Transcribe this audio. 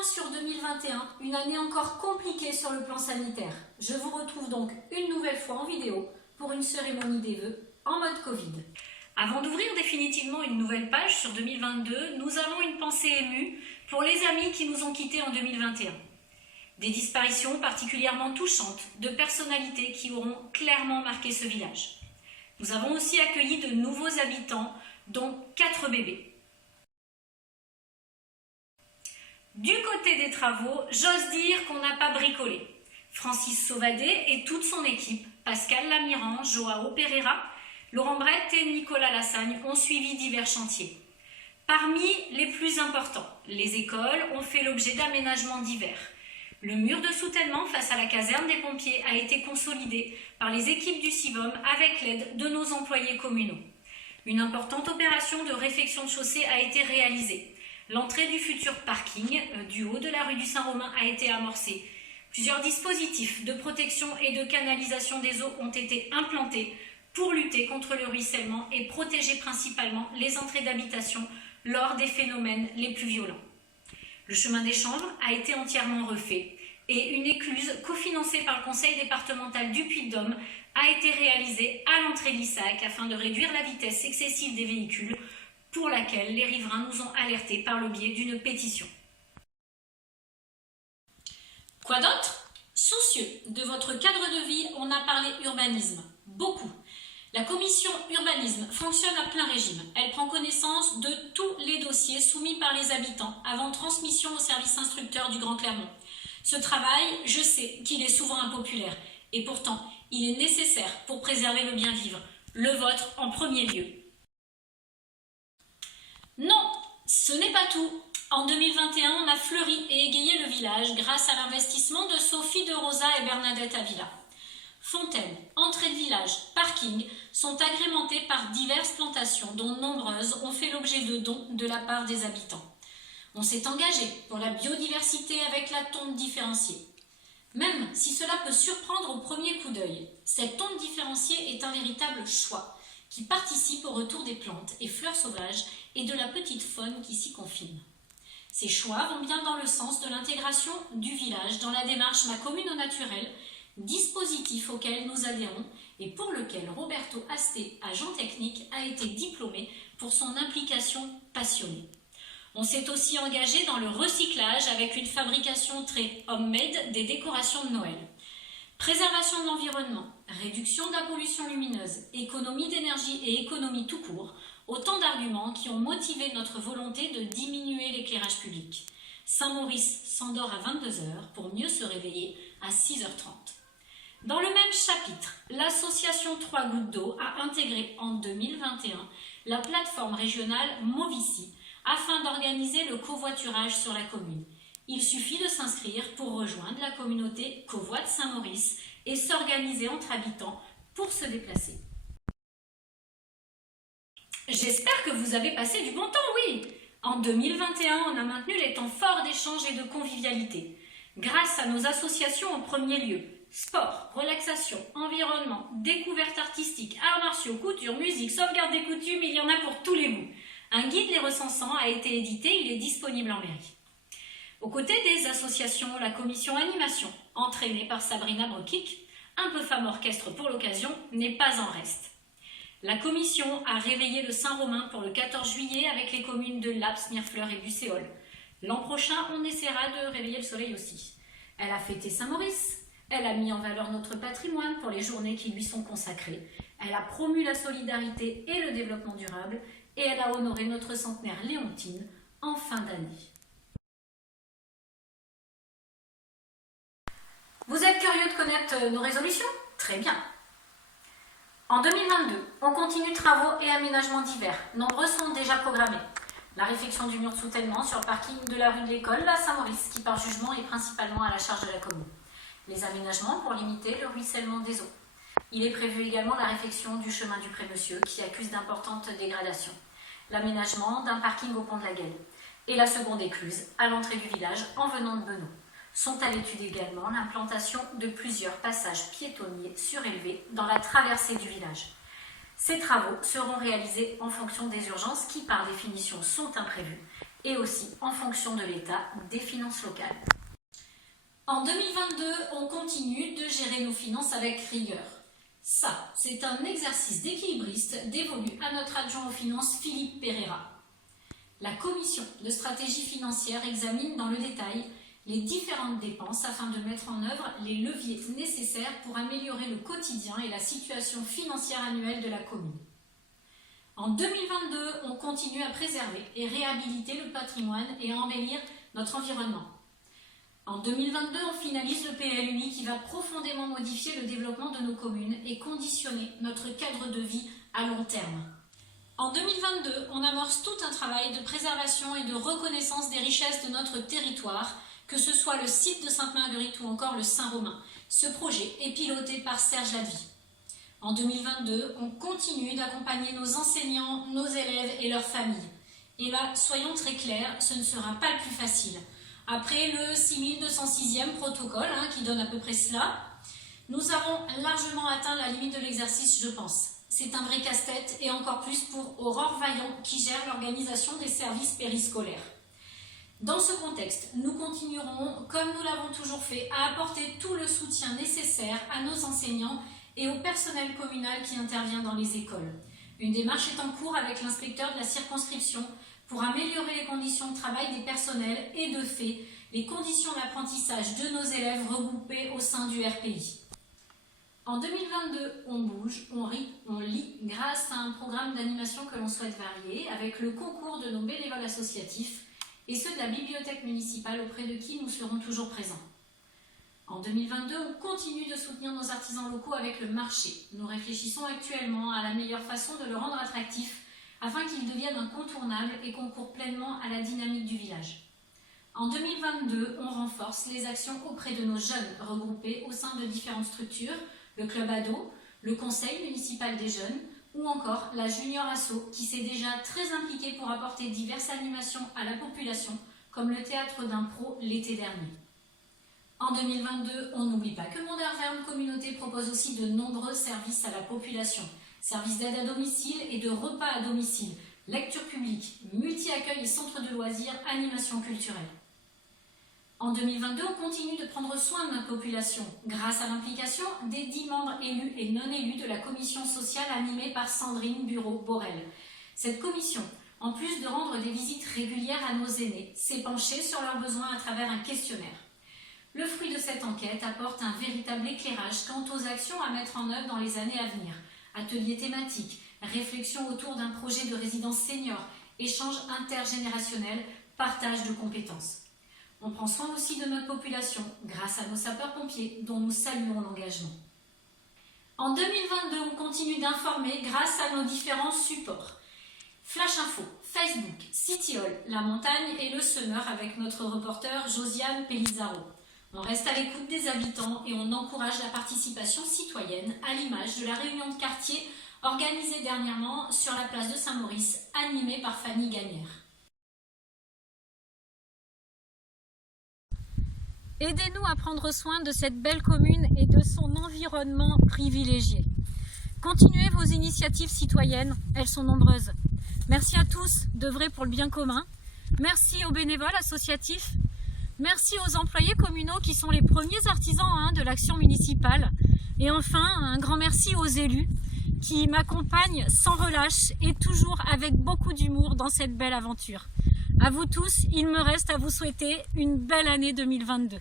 point sur 2021, une année encore compliquée sur le plan sanitaire. Je vous retrouve donc une nouvelle fois en vidéo pour une cérémonie des vœux en mode Covid. Avant d'ouvrir définitivement une nouvelle page sur 2022, nous avons une pensée émue pour les amis qui nous ont quittés en 2021. Des disparitions particulièrement touchantes de personnalités qui auront clairement marqué ce village. Nous avons aussi accueilli de nouveaux habitants, dont 4 bébés. Du côté des travaux, j'ose dire qu'on n'a pas bricolé. Francis Sauvadet et toute son équipe, Pascal Lamiran, Joao Pereira, Laurent Brett et Nicolas Lassagne ont suivi divers chantiers. Parmi les plus importants, les écoles ont fait l'objet d'aménagements divers. Le mur de soutènement face à la caserne des pompiers a été consolidé par les équipes du CIVOM avec l'aide de nos employés communaux. Une importante opération de réfection de chaussée a été réalisée. L'entrée du futur parking du haut de la rue du Saint-Romain a été amorcée. Plusieurs dispositifs de protection et de canalisation des eaux ont été implantés pour lutter contre le ruissellement et protéger principalement les entrées d'habitation lors des phénomènes les plus violents. Le chemin des Chambres a été entièrement refait et une écluse cofinancée par le conseil départemental du Puy-de-Dôme a été réalisée à l'entrée de l'Issac afin de réduire la vitesse excessive des véhicules pour laquelle les riverains nous ont alertés par le biais d'une pétition. Quoi d'autre? Soucieux de votre cadre de vie, on a parlé urbanisme. Beaucoup. La commission urbanisme fonctionne à plein régime. Elle prend connaissance de tous les dossiers soumis par les habitants avant transmission au service instructeur du Grand Clermont. Ce travail, je sais qu'il est souvent impopulaire et pourtant, il est nécessaire pour préserver le bien vivre, le vôtre en premier lieu. Non, ce n'est pas tout. En 2021, on a fleuri et égayé le village grâce à l'investissement de Sophie de Rosa et Bernadette Avila. Fontaines, entrées de village, parking sont agrémentés par diverses plantations dont nombreuses ont fait l'objet de dons de la part des habitants. On s'est engagé pour la biodiversité avec la tonte différenciée. Même si cela peut surprendre au premier coup d'œil, cette tonte différenciée est un véritable choix qui participe au retour des plantes et fleurs sauvages et de la petite faune qui s'y confine. Ces choix vont bien dans le sens de l'intégration du village dans la démarche Ma commune au naturel, dispositif auquel nous adhérons et pour lequel Roberto Asté, agent technique, a été diplômé pour son implication passionnée. On s'est aussi engagé dans le recyclage avec une fabrication très homemade des décorations de Noël. Préservation de l'environnement, réduction de la pollution lumineuse, économie d'énergie et économie tout court, autant d'arguments qui ont motivé notre volonté de diminuer l'éclairage public. Saint-Maurice s'endort à 22 h pour mieux se réveiller à 6 h 30. Dans le même chapitre, l'association 3 gouttes d'eau a intégré en 2021 la plateforme régionale Movici afin d'organiser le covoiturage sur la commune. Il suffit de s'inscrire pour rejoindre la communauté Covoit de Saint-Maurice et s'organiser entre habitants pour se déplacer. J'espère que vous avez passé du bon temps, oui! En 2021, on a maintenu les temps forts d'échange et de convivialité. Grâce à nos associations en premier lieu, sport, relaxation, environnement, découverte artistique, arts martiaux, couture, musique, sauvegarde des coutumes, il y en a pour tous les goûts. Un guide les recensant a été édité, il est disponible en mairie. Aux côtés des associations, la commission animation, entraînée par Sabrina Brokic, un peu femme orchestre pour l'occasion, n'est pas en reste. La commission a réveillé le Saint-Romain pour le 14 juillet avec les communes de Laps, Mirefleurs et Bucéol. L'an prochain, on essaiera de réveiller le soleil aussi. Elle a fêté Saint-Maurice, elle a mis en valeur notre patrimoine pour les journées qui lui sont consacrées, elle a promu la solidarité et le développement durable et elle a honoré notre centenaire Léontine en fin d'année. Vous êtes curieux de connaître nos résolutions? Très bien. En 2022, on continue travaux et aménagements divers. Nombreux sont déjà programmés. La réfection du mur de soutènement sur le parking de la rue de l'École à Saint-Maurice, qui par jugement est principalement à la charge de la commune. Les aménagements pour limiter le ruissellement des eaux. Il est prévu également la réfection du chemin du Pré-Monsieur, qui accuse d'importantes dégradations. L'aménagement d'un parking au pont de la Guelle. Et la seconde écluse, à l'entrée du village, en venant de Benot. Sont à l'étude également l'implantation de plusieurs passages piétonniers surélevés dans la traversée du village. Ces travaux seront réalisés en fonction des urgences qui, par définition, sont imprévues et aussi, en fonction de l'État, des finances locales. En 2022, on continue de gérer nos finances avec rigueur. Ça, c'est un exercice d'équilibriste dévolu à notre adjoint aux finances Philippe Pereira. La commission de stratégie financière examine dans le détail les différentes dépenses afin de mettre en œuvre les leviers nécessaires pour améliorer le quotidien et la situation financière annuelle de la commune. En 2022, on continue à préserver et réhabiliter le patrimoine et à embellir notre environnement. En 2022, on finalise le PLUI qui va profondément modifier le développement de nos communes et conditionner notre cadre de vie à long terme. En 2022, on amorce tout un travail de préservation et de reconnaissance des richesses de notre territoire, que ce soit le site de Sainte-Marguerite ou encore le Saint-Romain. Ce projet est piloté par Serge Lavie. En 2022, on continue d'accompagner nos enseignants, nos élèves et leurs familles. Et là, soyons très clairs, ce ne sera pas le plus facile. Après le 6206e protocole, qui donne à peu près cela, nous avons largement atteint la limite de l'exercice, je pense. C'est un vrai casse-tête et encore plus pour Aurore Vaillant qui gère l'organisation des services périscolaires. Dans ce contexte, nous continuerons, comme nous l'avons toujours fait, à apporter tout le soutien nécessaire à nos enseignants et au personnel communal qui intervient dans les écoles. Une démarche est en cours avec l'inspecteur de la circonscription pour améliorer les conditions de travail des personnels et de fait, les conditions d'apprentissage de nos élèves regroupés au sein du RPI. En 2022, on bouge, on rit, on lit grâce à un programme d'animation que l'on souhaite varier avec le concours de nos bénévoles associatifs et ceux de la bibliothèque municipale auprès de qui nous serons toujours présents. En 2022, on continue de soutenir nos artisans locaux avec le marché. Nous réfléchissons actuellement à la meilleure façon de le rendre attractif afin qu'il devienne incontournable et concourt pleinement à la dynamique du village. En 2022, on renforce les actions auprès de nos jeunes regroupés au sein de différentes structures, le club ado, le conseil municipal des jeunes ou encore la Junior Asso qui s'est déjà très impliquée pour apporter diverses animations à la population comme le théâtre d'impro l'été dernier. En 2022, on n'oublie pas que Mont-d'Arverne Communauté propose aussi de nombreux services à la population. Services d'aide à domicile et de repas à domicile, lecture publique, multi-accueil et centres de loisirs, animation culturelle. En 2022, on continue de prendre soin de notre population grâce à l'implication des 10 membres élus et non élus de la commission sociale animée par Sandrine Bureau-Borel. Cette commission, en plus de rendre des visites régulières à nos aînés, s'est penchée sur leurs besoins à travers un questionnaire. Le fruit de cette enquête apporte un véritable éclairage quant aux actions à mettre en œuvre dans les années à venir. Ateliers thématiques, réflexion autour d'un projet de résidence senior, échanges intergénérationnels, partage de compétences. On prend soin aussi de notre population grâce à nos sapeurs-pompiers dont nous saluons l'engagement. En 2022, on continue d'informer grâce à nos différents supports. Flash Info, Facebook, City Hall, La Montagne et Le Semeur avec notre reporter Josiane Pellizzaro. On reste à l'écoute des habitants et on encourage la participation citoyenne à l'image de la réunion de quartier organisée dernièrement sur la place de Saint-Maurice, animée par Fanny Gagnère. Aidez-nous à prendre soin de cette belle commune et de son environnement privilégié. Continuez vos initiatives citoyennes, elles sont nombreuses. Merci à tous d'œuvrer pour le bien commun. Merci aux bénévoles associatifs. Merci aux employés communaux qui sont les premiers artisans de l'action municipale. Et enfin, un grand merci aux élus qui m'accompagnent sans relâche et toujours avec beaucoup d'humour dans cette belle aventure. À vous tous, il me reste à vous souhaiter une belle année 2022.